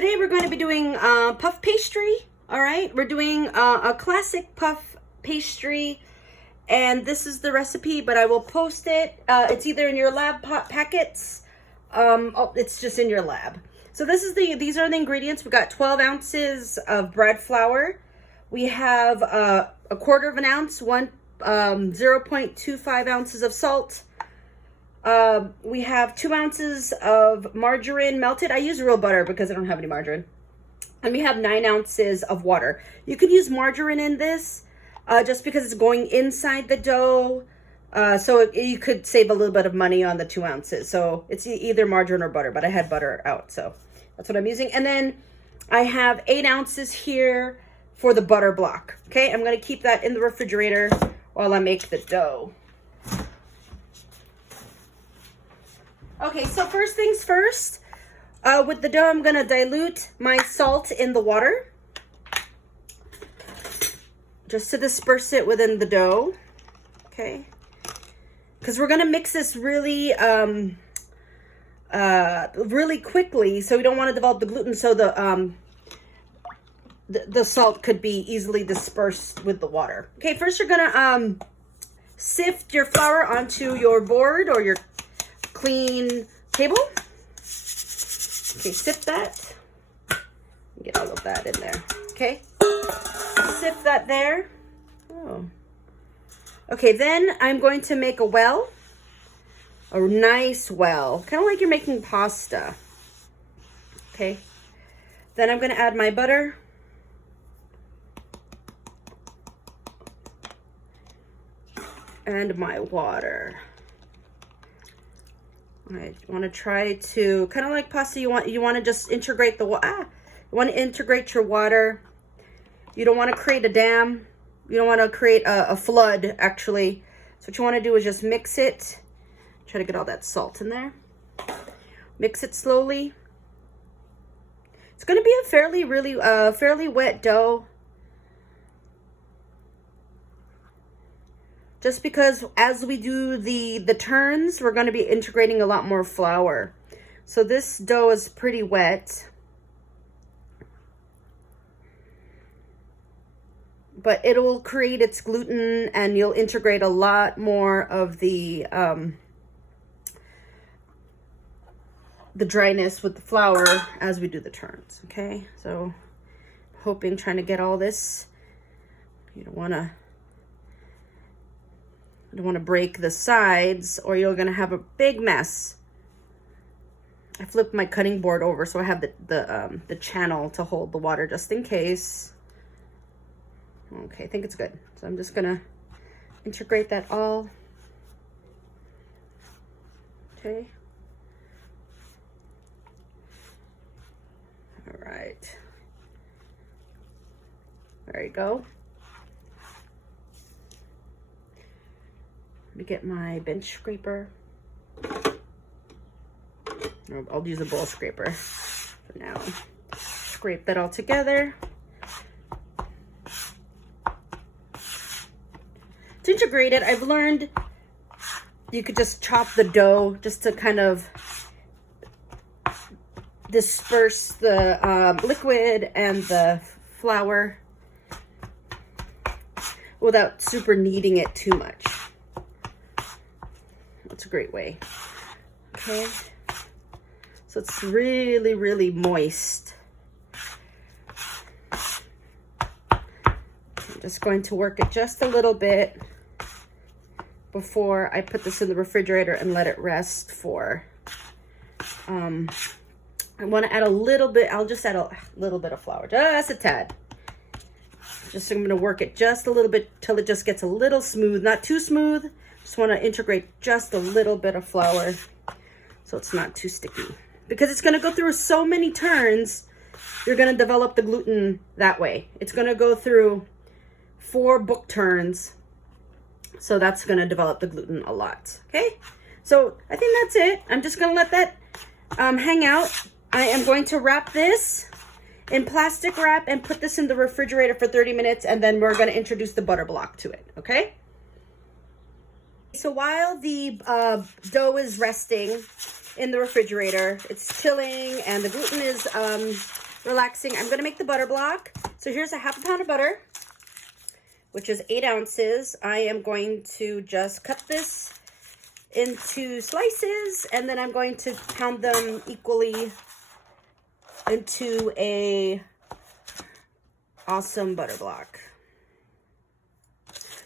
Today we're going to be doing puff pastry. All right, we're doing a classic puff pastry, and this is the recipe, but I will post it. It's either in your lab packets. Oh, it's just in your lab. So these are the ingredients. We got 12 ounces of bread flour. We have a quarter of an ounce, 0.25 ounces of salt. We have 2 ounces of margarine melted. I use real butter because I don't have any margarine. And we have 9 ounces of water. You could use margarine in this just because it's going inside the dough. So you could save a little bit of money on the 2 ounces. So it's either margarine or butter, but I had butter out, so that's what I'm using. And then I have 8 ounces here for the butter block. Okay, I'm gonna keep that in the refrigerator while I make the dough. Okay, so first things first, with the dough, I'm gonna dilute my salt in the water, just to disperse it within the dough, okay? Because we're gonna mix this really, really quickly, so we don't want to develop the gluten, so the salt could be easily dispersed with the water. Okay, first you're gonna sift your flour onto your board or your clean table. Okay, sift that. Get all of that in there. Okay, sift that there. Oh. Okay, then I'm going to make a well, a nice well, kind of like you're making pasta. Okay, then I'm going to add my butter. And my water. I want to try to, kind of like pasta, you want to just integrate the you want to integrate your water. You don't want to create a dam. You don't want to create a flood, actually. So what you want to do is just mix it. Try to get all that salt in there. Mix it slowly. It's going to be a fairly wet dough. Just because as we do the turns, we're going to be integrating a lot more flour. So this dough is pretty wet. But it will create its gluten and you'll integrate a lot more of the dryness with the flour as we do the turns, okay? So trying to get all this. You don't want to break the sides or you're going to have a big mess. I flipped my cutting board over so I have the channel to hold the water just in case. Okay, I think it's good. So I'm just going to integrate that all. Okay. All right. There you go. Let me get my bench scraper. I'll use a bowl scraper for now. Scrape that all together. To integrate it, I've learned you could just chop the dough just to kind of disperse the liquid and the flour without super kneading it too much. That's a great way. Okay, so it's really, really moist. I'm just going to work it just a little bit before I put this in the refrigerator and let it rest for, I want to add a little bit, I'll just add a little bit of flour, just a tad. Just, I'm going to work it just a little bit till it just gets a little smooth, not too smooth. Just want to integrate just a little bit of flour so it's not too sticky. Because it's going to go through so many turns, you're going to develop the gluten that way. It's going to go through 4 book turns. So that's going to develop the gluten a lot. Okay, so I think that's it. I'm just going to let that hang out. I am going to wrap this in plastic wrap and put this in the refrigerator for 30 minutes. And then we're going to introduce the butter block to it. Okay. So while the dough is resting in the refrigerator, it's chilling and the gluten is relaxing. I'm gonna make the butter block. So here's a ½ pound of butter, which is 8 ounces. I am going to just cut this into slices, and then I'm going to pound them equally into a awesome butter block.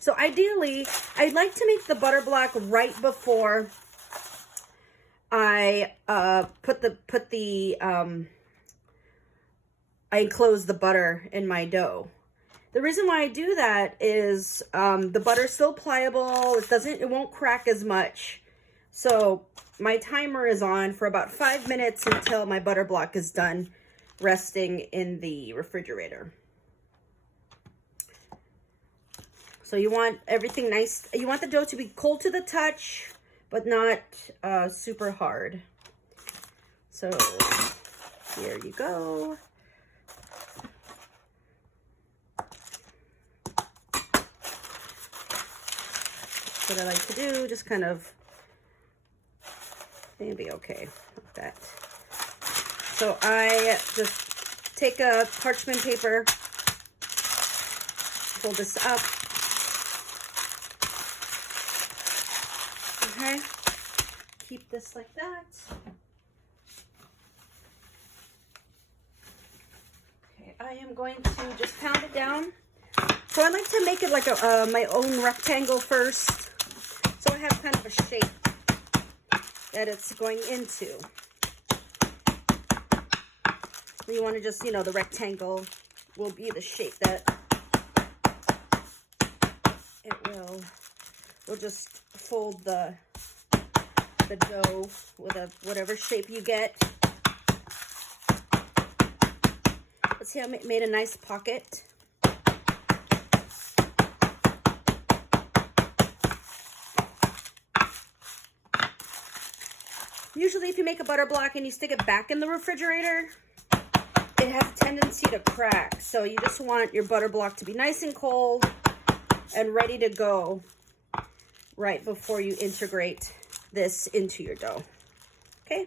So ideally, I'd like to make the butter block right before I I enclose the butter in my dough. The reason why I do that is the butter's still pliable. It won't crack as much. So my timer is on for about 5 minutes until my butter block is done resting in the refrigerator. So you want everything nice. You want the dough to be cold to the touch, but not super hard. So here you go. What I like to do, just kind of, maybe okay like that. So I just take a parchment paper, fold this up. Okay, keep this like that. Okay, I am going to just pound it down. So I like to make it like my own rectangle first, so I have kind of a shape that it's going into. You want to just, you know, the rectangle will be the shape that it will. We'll just fold the dough with whatever shape you get. Let's see, I made a nice pocket. Usually if you make a butter block and you stick it back in the refrigerator, it has a tendency to crack. So you just want your butter block to be nice and cold and ready to go right before you integrate this into your dough. Okay?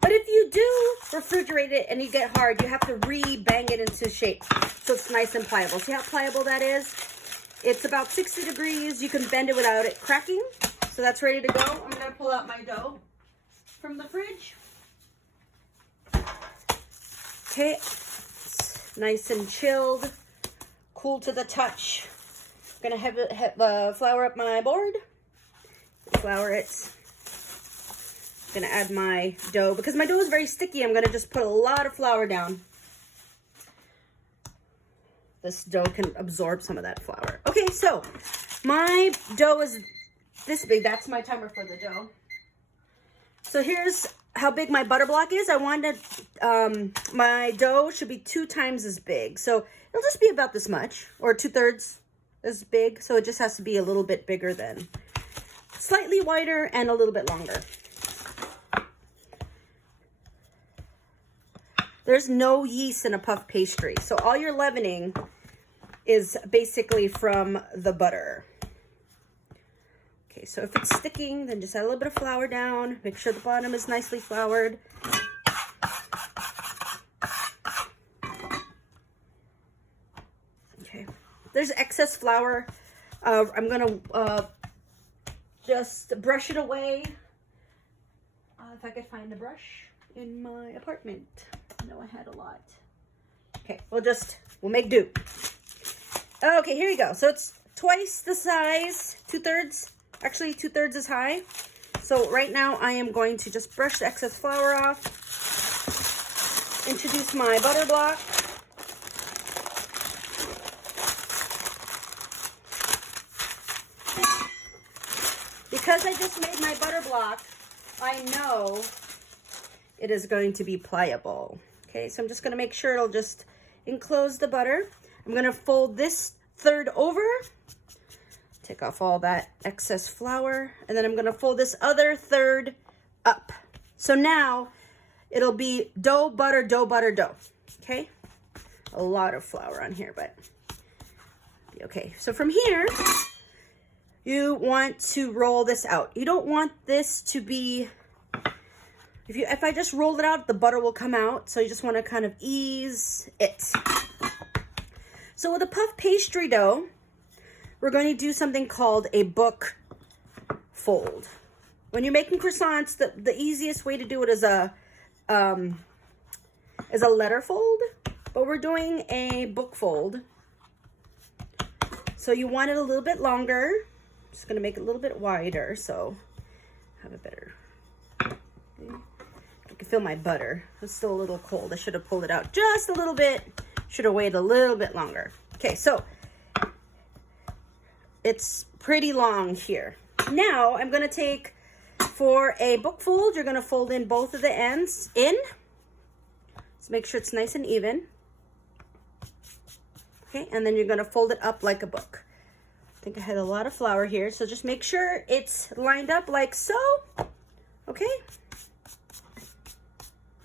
But if you do refrigerate it and you get hard, you have to re-bang it into shape so it's nice and pliable. See how pliable that is? It's about 60 degrees. You can bend it without it cracking. So that's ready to go. I'm going to pull out my dough from the fridge. Okay, it's nice and chilled, cool to the touch. I'm gonna have flour up my board. Flour it. I'm gonna add my dough. Because my dough is very sticky, I'm gonna just put a lot of flour down. This dough can absorb some of that flour. Okay, so my dough is this big. That's my timer for the dough. So here's how big my butter block is. I wanted, my dough should be 2 times as big. So it'll just be about this much, or 2/3 as big. So it just has to be a little bit bigger than, slightly wider and a little bit longer. There's no yeast in a puff pastry. So all your leavening is basically from the butter. Okay, so if it's sticking, then just add a little bit of flour down. Make sure the bottom is nicely floured. Okay, there's excess flour. I'm gonna just brush it away. If I could find the brush in my apartment. I know I had a lot. Okay, we'll make do. Okay, here you go. So it's twice the size, 2/3. Actually, 2/3 is high. So right now I am going to just brush the excess flour off. Introduce my butter block. Because I just made my butter block, I know it is going to be pliable. Okay, so I'm just going to make sure it'll just enclose the butter. I'm going to fold this third over. Take off all that excess flour, and then I'm going to fold this other third up. So now it'll be dough, butter, dough, butter, dough. Okay? A lot of flour on here, but okay. So from here, you want to roll this out. You don't want this to be, If I just roll it out, the butter will come out. So you just want to kind of ease it. So with a puff pastry dough, we're going to do something called a book fold. When you're making croissants, the easiest way to do it is a letter fold, but we're doing a book fold. So you want it a little bit longer. I'm just gonna make it a little bit wider so have it better. Okay. I can feel my butter. It's still a little cold. I should have pulled it out just a little bit. Should have waited a little bit longer. Okay, so it's pretty long here. Now I'm gonna take, for a book fold, you're gonna fold in both of the ends in. Let's make sure it's nice and even. Okay, and then you're gonna fold it up like a book. I think I had a lot of flour here, so just make sure it's lined up like so. Okay.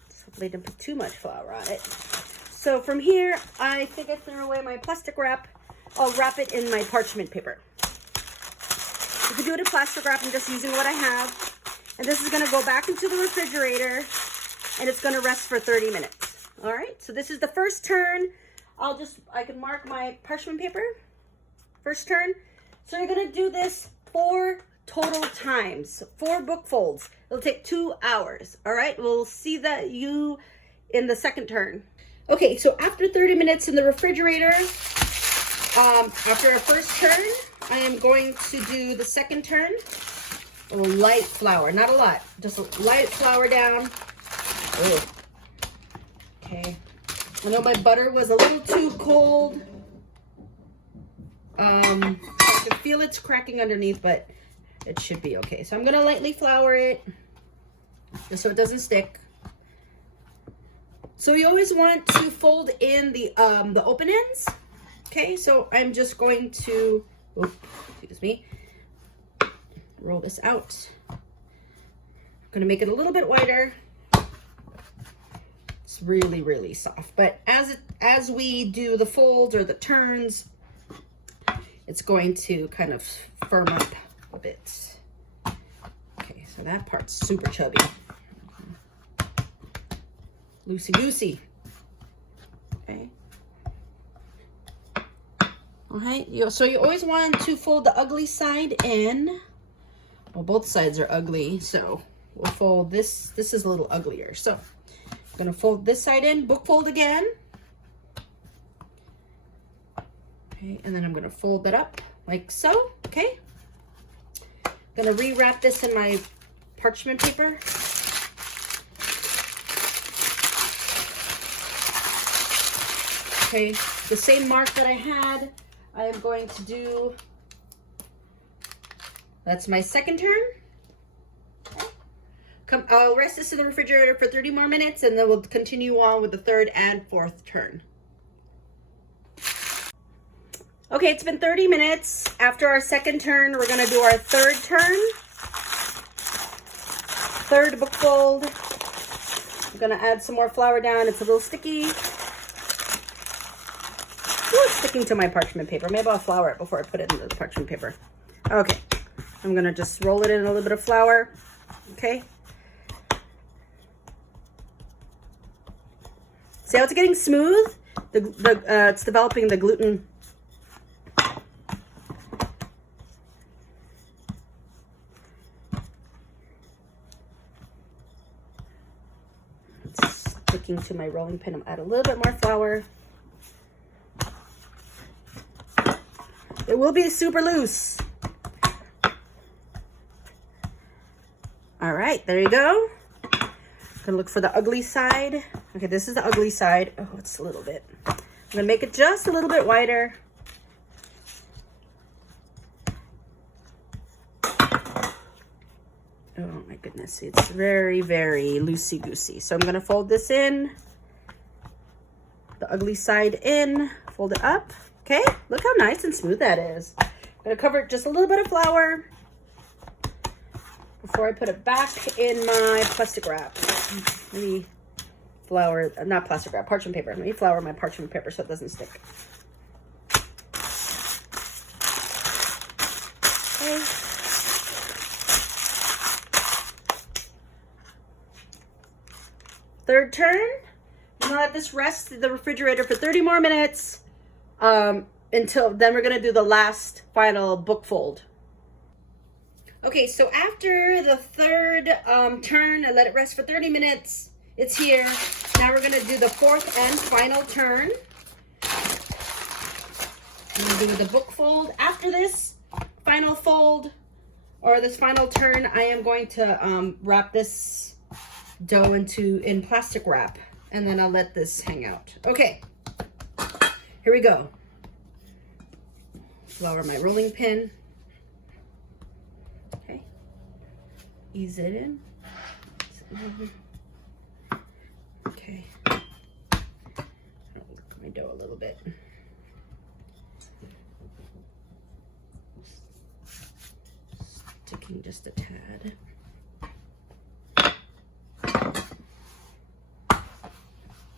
Just hopefully I didn't put too much flour on it. So from here, I think I threw away my plastic wrap. I'll wrap it in my parchment paper. You can do it in plastic wrap. I'm just using what I have. And this is gonna go back into the refrigerator and it's gonna rest for 30 minutes. All right, so this is the first turn. I can mark my parchment paper. First turn. So you're gonna do this 4 total times, 4 book folds. It'll take 2 hours. All right, we'll see that you in the second turn. Okay, so after 30 minutes in the refrigerator, after our first turn, I am going to do the second turn. A little light flour, not a lot, just a light flour down. Ooh. Okay, I know my butter was a little too cold. I can feel it's cracking underneath, but it should be okay. So I'm gonna lightly flour it, just so it doesn't stick. So you always want to fold in the open ends. Okay, so I'm just going to, excuse me, roll this out. I'm gonna make it a little bit wider. It's really, really soft, but as we do the folds or the turns, it's going to kind of firm up a bit. Okay, so that part's super chubby. Loosey-goosey. Okay. All right, so you always want to fold the ugly side in. Well, both sides are ugly, so we'll fold this. This is a little uglier. So I'm gonna fold this side in, book fold again. Okay, and then I'm gonna fold that up like so, okay? I'm gonna rewrap this in my parchment paper. Okay, the same mark that I had, I am going to do, that's my second turn. Okay. I'll rest this in the refrigerator for 30 more minutes and then we'll continue on with the third and fourth turn. Okay, it's been 30 minutes. After our second turn, we're gonna do our third turn. Third book fold. I'm gonna add some more flour down. It's a little sticky. Ooh, it's sticking to my parchment paper. Maybe I'll flour it before I put it into the parchment paper. Okay, I'm gonna just roll it in a little bit of flour. Okay. See how it's getting smooth? It's developing the gluten. It's sticking to my rolling pin. I'll add a little bit more flour. It will be super loose. All right, there you go. Gonna look for the ugly side. Okay, this is the ugly side. Oh, it's a little bit. I'm gonna make it just a little bit wider. Oh my goodness, it's very, very loosey-goosey. So I'm gonna fold this in, the ugly side in, fold it up. Okay, look how nice and smooth that is. I'm gonna cover it just a little bit of flour before I put it back in my plastic wrap. Let me flour, not plastic wrap, parchment paper. Let me flour my parchment paper so it doesn't stick. Okay. third turn. I'm gonna let this rest in the refrigerator for 30 more minutes until then we're gonna do the last final book fold. Okay, so after the third turn, I let it rest for 30 minutes. It's here. Now we're gonna do the fourth and final turn. I'm gonna do the book fold. After this final fold, or this final turn, I am going to wrap this dough in plastic wrap, and then I'll let this hang out. Okay, here we go. Flour my rolling pin. Okay, ease it in. Okay, I'll look at my dough a little bit. Sticking just a tad.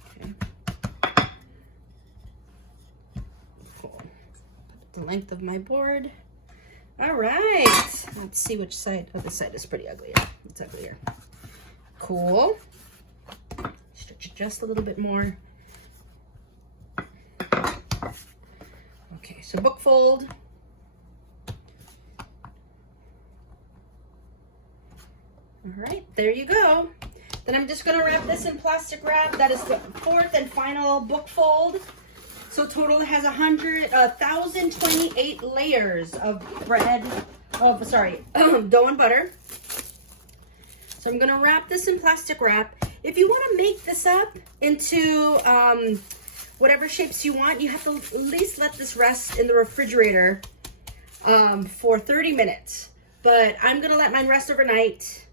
Okay. Cool. The length of my board. All right. Let's see which side. Oh, this side is pretty uglier. It's uglier. Cool. Stretch it just a little bit more. Okay, so book fold. All right, there you go. Then I'm just gonna wrap this in plastic wrap. That is the fourth and final book fold. So total it has 1,028 layers of bread, dough and butter. So I'm gonna wrap this in plastic wrap. If you wanna make this up into whatever shapes you want, you have to at least let this rest in the refrigerator for 30 minutes. But I'm gonna let mine rest overnight,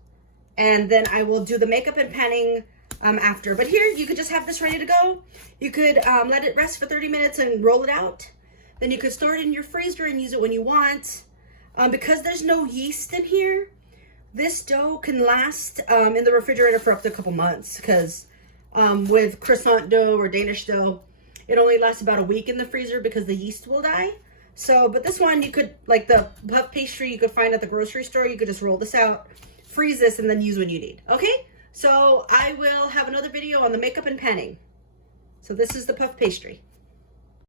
and then I will do the makeup and panning after. But here, you could just have this ready to go. You could let it rest for 30 minutes and roll it out. Then you could store it in your freezer and use it when you want. Because there's no yeast in here, this dough can last in the refrigerator for up to a couple months. Because with croissant dough or Danish dough, it only lasts about a week in the freezer because the yeast will die. So, but this one, you could, like the puff pastry you could find at the grocery store, you could just roll this out, freeze this, and then use when you need. Okay, so I will have another video on the makeup and panning. So this is the puff pastry.